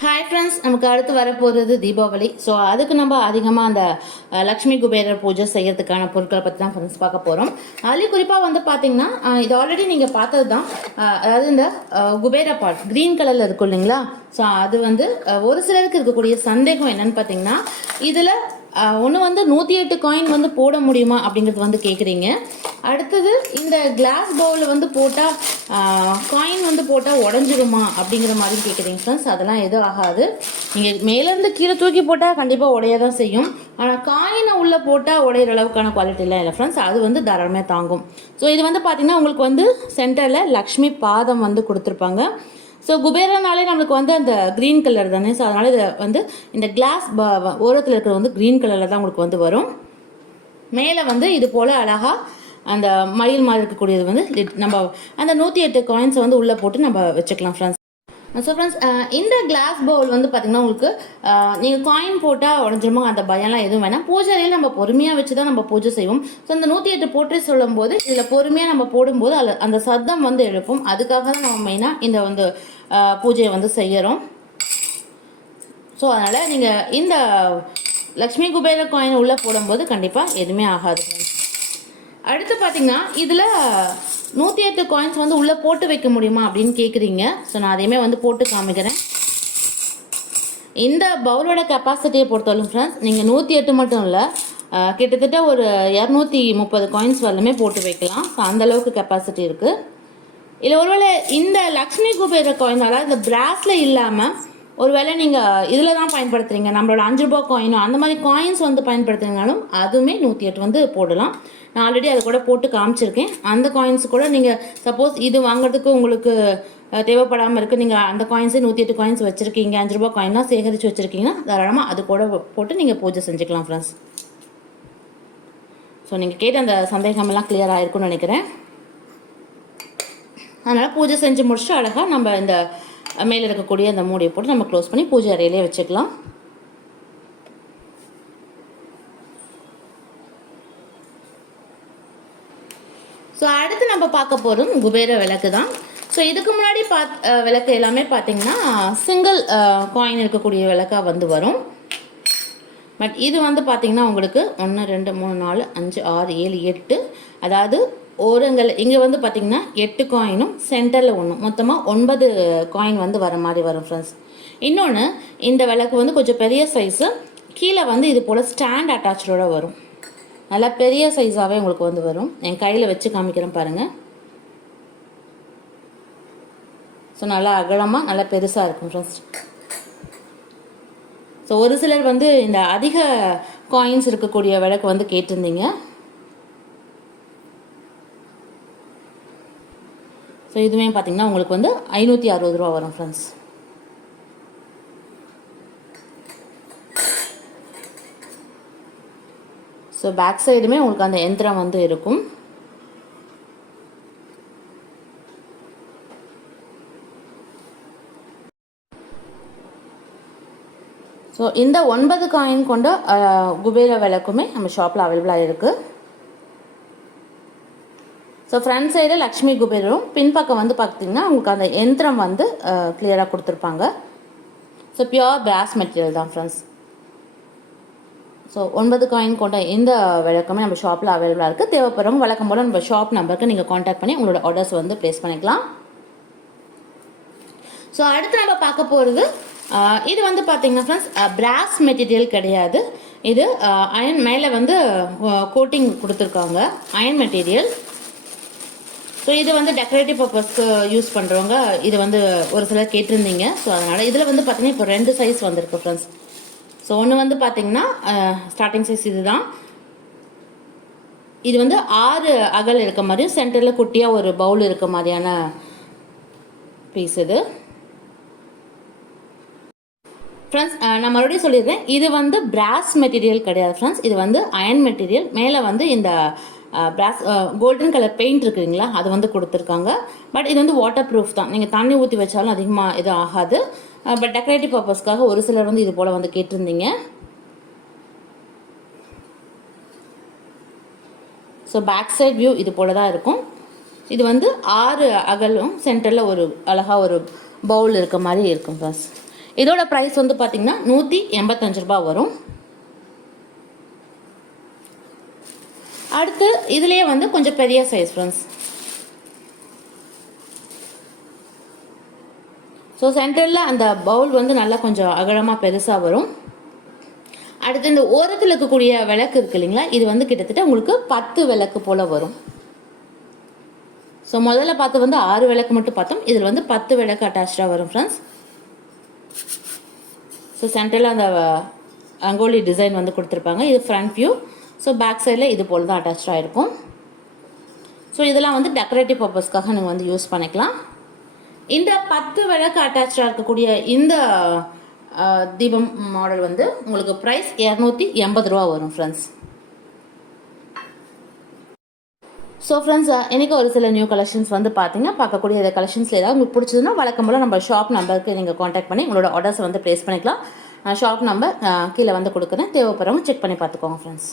Hi friends, நமக்கு அடுத்து வரப்போகிறது தீபாவளி. ஸோ அதுக்கு நம்ம அதிகமாக அந்த லக்ஷ்மி குபேரர் பூஜை செய்யறதுக்கான பொருட்களை பற்றி தான் ஃப்ரெண்ட்ஸ் பார்க்க போகிறோம். அதுலேயும் குறிப்பாக வந்து பார்த்தீங்கன்னா இது ஆல்ரெடி நீங்கள் பார்த்தது தான். அதாவது இந்த குபேர பாட் க்ரீன் கலரில் இருக்கும் இல்லைங்களா? ஸோ அது வந்து ஒரு சிலருக்கு இருக்கக்கூடிய சந்தேகம் என்னன்னு பார்த்தீங்கன்னா, இதில் ஒன்று வந்து 108 காயின் வந்து போட முடியுமா அப்படிங்கிறது வந்து கேட்குறீங்க. அடுத்தது இந்த கிளாஸ் பவுலில் வந்து போட்டால் காயின் வந்து போட்டால் உடஞ்சிருமா அப்படிங்கிற மாதிரி கேட்குறீங்க ஃப்ரெண்ட்ஸ். அதெல்லாம் எதுவும் ஆகாது. நீங்கள் மேலேருந்து கீழே தூக்கி போட்டால் கண்டிப்பாக உடைய தான் செய்யும். ஆனால் காயினை உள்ளே போட்டால் உடையிற அளவுக்கான குவாலிட்டிலாம் இல்லை ஃப்ரெண்ட்ஸ். அது வந்து தாராளமாக தாங்கும். ஸோ இது வந்து பார்த்திங்கன்னா உங்களுக்கு வந்து சென்டரில் லக்ஷ்மி பாதம் வந்து கொடுத்துருப்பாங்க. ஸோ குபேரனாலே நம்மளுக்கு வந்து அந்த க்ரீன் கலர் தானே. ஸோ அதனால் இதை வந்து இந்த கிளாஸ் ஓரத்தில் இருக்கிறது வந்து க்ரீன் கலரில் தான் உங்களுக்கு வந்து வரும். மேலே வந்து இது போல் அழகாக அந்த மயில் மாதிரி இருக்கக்கூடியது வந்து நம்ம அந்த 108 காயின்ஸை வந்து உள்ளே போட்டு நம்ம வச்சுக்கலாம் ஃப்ரெண்ட்ஸ். ஸோ ஃப்ரெண்ட்ஸ், இந்த கிளாஸ் பவுல் வந்து பார்த்திங்கன்னா உங்களுக்கு நீங்கள் காயின் போட்டால் உடஞ்சிருமா அந்த பயம்லாம் எதுவும் வேணாம். பூஜை அறையில் நம்ம பொறுமையாக வச்சு தான் நம்ம பூஜை செய்வோம். ஸோ அந்த 108 போட்டு சொல்லும்போது இதில் பொறுமையாக நம்ம போடும்போது அந்த சத்தம் வந்து எழுப்பும். அதுக்காக தான் நம்ம மெயினாக இந்த வந்து பூஜையை வந்து செய்கிறோம். ஸோ அதனால் நீங்கள் இந்த லக்ஷ்மி குபேர காயின் உள்ளே போடும்போது கண்டிப்பாக எதுவுமே ஆகாது. அடுத்து பார்த்தீங்கன்னா இதில் 108 காயின்ஸ் வந்து உள்ளே போட்டு வைக்க முடியுமா அப்படின்னு கேட்குறீங்க. ஸோ நான் அதையுமே வந்து போட்டு காமிக்கிறேன். இந்த பவுலோட கெப்பாசிட்டியை பொறுத்தவரைக்கும் ஃப்ரெண்ட்ஸ், நீங்கள் 108 மட்டும் இல்லை, கிட்டத்தட்ட ஒரு 230 காயின்ஸ் வரலுமே போட்டு வைக்கலாம். ஸோ அந்தளவுக்கு கெப்பாசிட்டி இருக்குது. இல்லை ஒருவேளை இந்த லக்ஷ்மி குபேர காயின், அதாவது இந்த பிராஸில் இல்லாமல் ஒருவேளை நீங்கள் இதில் தான் பயன்படுத்துகிறீங்க, நம்மளோட 5 ரூபா காயினோ அந்த மாதிரி காயின்ஸ் வந்து பயன்படுத்துறீங்கனாலும் அதுவுமே 108 வந்து போடலாம். நான் ஆல்ரெடி அதை கூட போட்டு காமிச்சிருக்கேன். அந்த காயின்ஸ் கூட நீங்கள் சப்போஸ் இது வாங்குறதுக்கு உங்களுக்கு தேவைப்படாமல் இருக்குது, நீங்கள் அந்த காயின்ஸே 108 காயின்ஸ் வச்சுருக்கீங்க, 5 ரூபா காயின்லாம் சேகரித்து வச்சுருக்கீங்கன்னா தாராளமாக அது கூட போட்டு நீங்கள் பூஜை செஞ்சுக்கலாம் ஃப்ரெண்ட்ஸ். ஸோ நீங்கள் கேட்ட அந்த சந்தேகமெல்லாம் கிளியர் ஆகிருக்குன்னு நினைக்கிறேன். அதனால் பூஜை செஞ்சு முடிச்சுட்டு அழகாக நம்ம இந்த மேலே இருக்கக்கூடிய அந்த மூடியை போட்டு நம்ம க்ளோஸ் பண்ணி பூஜை அறையிலே வச்சுக்கலாம். ஸோ அடுத்து நம்ம பார்க்க போகிறோம் குபேர விளக்கு தான். ஸோ இதுக்கு முன்னாடி விளக்கு எல்லாமே பார்த்தீங்கன்னா சிங்கிள் காயின் இருக்கக்கூடிய விளக்காக வந்து வரும். பட் இது வந்து பார்த்தீங்கன்னா உங்களுக்கு 1 2 3 4 5 6 7 8, அதாவது ஓரங்கள் இங்கே வந்து பார்த்திங்கன்னா 8 காயினும் சென்டரில் 1, மொத்தமாக 9 காயின் வந்து வர மாதிரி வரும் ஃப்ரெண்ட்ஸ். இன்னொன்று, இந்த விளக்கு வந்து கொஞ்சம் பெரிய சைஸு, கீழே வந்து இது போல் ஸ்டாண்ட் அட்டாச்சோடு வரும். நல்லா பெரிய சைஸாகவே உங்களுக்கு வந்து வரும். என் கையில் வச்சு காமிக்கிறேன் பாருங்கள். ஸோ நல்லா அகலமாக நல்லா பெருசாக இருக்கும் ஃப்ரெண்ட்ஸ். ஸோ ஒரு சிலர் வந்து இந்த அதிக காயின்ஸ் இருக்கக்கூடிய விளக்கு வந்து கேட்டிருந்தீங்க. ஸோ இதுவே பார்த்திங்கன்னா உங்களுக்கு வந்து 560 ரூபா வரும் ஃப்ரெண்ட்ஸ். ஸோ பேக் சைடுமே உங்களுக்கு அந்த எந்திரம் வந்து இருக்கும். ஸோ இந்த 9 காயின் கொண்ட குபேர விளக்குமே நம்ம ஷாப்பில் அவைலபிளாக இருக்குது. ஸோ ஃப்ரண்ட் சைடு லக்ஷ்மி குபேரும், பின்பக்கம் வந்து பார்த்திங்கன்னா உங்களுக்கு அந்த எந்திரம் வந்து கிளியராக கொடுத்துருப்பாங்க. ஸோ பியோர் பிராஸ் மெட்டீரியல் தான் ஃப்ரெண்ட்ஸ். ஸோ 9 காயின் கொண்ட இந்த விளக்கமே நம்ம ஷாப்பில் அவைலபிளாக இருக்குது. தேவைப்படுறவங்க வழக்கம் போல் நம்ம ஷாப் நம்பருக்கு நீங்கள் காண்டாக்ட் பண்ணி உங்களோட ஆர்டர்ஸ் வந்து ப்ளேஸ் பண்ணிக்கலாம். ஸோ அடுத்து நம்ம பார்க்க போகிறது இது வந்து பார்த்திங்கன்னா ஃப்ரெண்ட்ஸ் பிராஸ் மெட்டீரியல் கிடையாது. இது அயன் மேலே வந்து கோட்டிங் கொடுத்துருக்காங்க, அயன் மெட்டீரியல். ஸோ இது வந்து டெக்கரேட்டிவ் பர்பஸ்க்கு யூஸ் பண்ணுறவங்க இது வந்து ஒரு சிலர் கேட்டிருந்தீங்க. ஸோ அதனால் இதில் வந்து பார்த்திங்கன்னா இப்போ 2 சைஸ் வந்திருக்கு ஃப்ரெண்ட்ஸ். ஸோ ஒன்று வந்து பார்த்திங்கன்னா ஸ்டார்டிங் சைஸ் இது தான். இது வந்து 6 அகல் இருக்க மாதிரியும் சென்டரில் குட்டியாக ஒரு பவுல் இருக்க மாதிரியான பீஸ் இது ஃப்ரெண்ட்ஸ். நான் மறுபடியும் சொல்லிடுறேன், இது வந்து பிராஸ் மெட்டீரியல் கிடையாது ஃப்ரெண்ட்ஸ். இது வந்து அயன் மெட்டீரியல். மேலே வந்து இந்த பிராஸ் கோல்டன் கலர் பெயிண்ட் இருக்குதுங்களா, அது வந்து கொடுத்துருக்காங்க. பட் இது வந்து வாட்டர் ப்ரூஃப் தான். நீங்கள் தண்ணி ஊற்றி வச்சாலும் அதிகமாக இது ஆகாது. பட் டெக்கரேட்டிவ் பர்பஸ்க்காக ஒரு சிலர் வந்து இது போல் வந்து கேட்டிருந்தீங்க. ஸோ பேக் சைட் வியூ இது போல் தான் இருக்கும். இது வந்து 6 அகலும் சென்டரில் ஒரு அழகாக ஒரு பவுல் இருக்க மாதிரி இருக்கும் ஃப்ரெண்ட்ஸ். இதோட ப்ரைஸ் வந்து பார்த்தீங்கன்னா 185 ரூபாய் வரும். அடுத்து இதுலேயே வந்து கொஞ்சம் பெரிய சைஸ் ஃப்ரெண்ட்ஸ். ஸோ சென்டரில் அந்த பவுல் வந்து நல்லா கொஞ்சம் அகலமாக பெருசாக வரும். அடுத்து இந்த ஓரத்தில் இருக்கக்கூடிய விளக்கு இருக்கு இல்லைங்களா, இது வந்து கிட்டத்தட்ட உங்களுக்கு 10 விளக்கு போல் வரும். ஸோ முதல்ல பார்த்து வந்து 6 விளக்கு மட்டும் பார்த்தோம், இதில் வந்து 10 விளக்கு அட்டாச்சாக வரும் ஃப்ரெண்ட்ஸ். ஸோ சென்டரில் அந்த ரங்கோலி டிசைன் வந்து கொடுத்துருப்பாங்க. இது ஃப்ரண்ட் வியூ. ஸோ பேக் சைடில் இது போல் தான் அட்டாச்சாக இருக்கும். ஸோ இதெல்லாம் வந்து டெக்கரேட்டிவ் பர்பஸ்க்காக நீங்கள் வந்து யூஸ் பண்ணிக்கலாம். இந்த 10 விளக்கு அட்டாச்சாக இருக்கக்கூடிய இந்த தீபம் மாடல் வந்து உங்களுக்கு ப்ரைஸ் 280 ரூபா வரும் ஃப்ரெண்ட்ஸ். ஸோ ஃப்ரெண்ட்ஸ், எனக்கு ஒரு சில நியூ கலெக்ஷன்ஸ் வந்து பார்க்கக்கூடிய இந்த கலெக்ஷன்ஸில் ஏதாவது உங்களுக்கு பிடிச்சதுன்னா வழக்கம் போல் நம்ம ஷாப் நம்பருக்கு நீங்கள் காண்டாக்ட் பண்ணி உங்களோட ஆர்டர்ஸை வந்து ப்ளேஸ் பண்ணிக்கலாம். ஷாப் நம்பர் கீழே வந்து கொடுக்குறேன், தேவைப்படுறவங்க செக் பண்ணி பார்த்துக்கோங்க ஃப்ரெண்ட்ஸ்.